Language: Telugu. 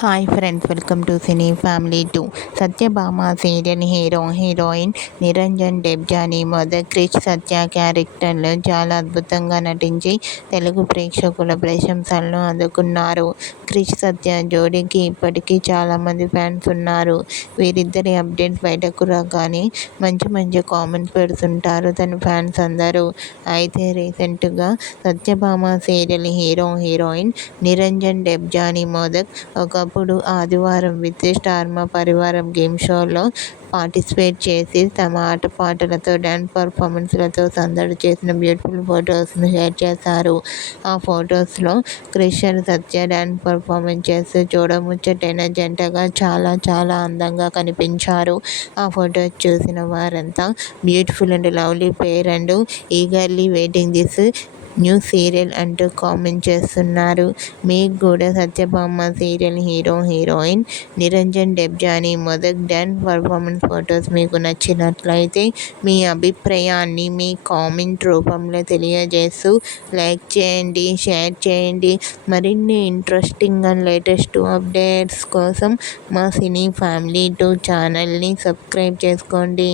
Hi friends, welcome to cine family 2. Satyabhama serial hero heroine Niranjan Debjani మొదటి క్రిష్ సత్య క్యారెక్టర్లో చాలా అద్భుతంగా నటించి తెలుగు ప్రేక్షకుల ప్రశంసలను అందుకున్నారు. క్రిష్ సత్య జోడీకి ఇప్పటికీ చాలామంది ఫ్యాన్స్ ఉన్నారు. వీరిద్దరి అప్డేట్స్ బయటకు రాగానే మంచి మంచి కామెంట్స్ పెడుతుంటారు తన ఫ్యాన్స్ అందరూ. అయితే రీసెంట్గా Satyabhama serial hero heroine Niranjan Debjani modak ఒకప్పుడు ఆదివారం విత్ స్టార్ మా పరివారం గేమ్ షోలో పార్టిసిపేట్ చేసి తమ ఆటపాటలతో డ్యాన్స్ పర్ఫార్మెన్స్లతో సందడి చేసిన బ్యూటిఫుల్ ఫొటోస్ను షేర్ చేశారు. ఆ ఫొటోస్లో Krish and Satya dance performance చేస్తూ చూడముచ్చటైన జంటగా చాలా చాలా అందంగా కనిపించారు. ఆ ఫొటోస్ చూసిన వారంతా beautiful and lovely pair and eagerly waiting this new serial అంటూ కామెంట్ చేస్తున్నారు. మీకు కూడా Satyabhama serial hero heroine Niranjan Debjani మొదటి డ్యాన్స్ పర్ఫార్మెన్స్ ఫొటోస్ మీకు నచ్చినట్లయితే మీ అభిప్రాయాన్ని మీ కామెంట్ రూపంలో తెలియజేస్తూ లైక్ చేయండి, షేర్ చేయండి. మరిన్ని ఇంట్రెస్టింగ్ అండ్ లేటెస్ట్ అప్డేట్స్ కోసం మా సినీ ఫ్యామిలీ 2 ఛానల్ని సబ్స్క్రైబ్ చేసుకోండి.